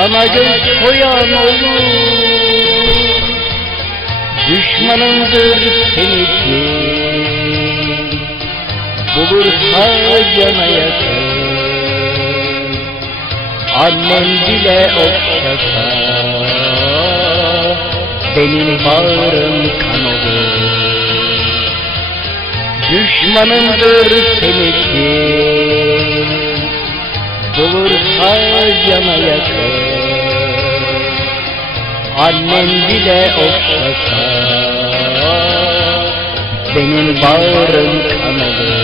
Sana göz koyan olur. Düşmanındır seni kim Bulursa yana yakın Annem bile okşasa Benim bağrım kan olur. Düşmanındır seni kim Bulursa yana yakın Annem bile okşasa Benim bağrım kan olur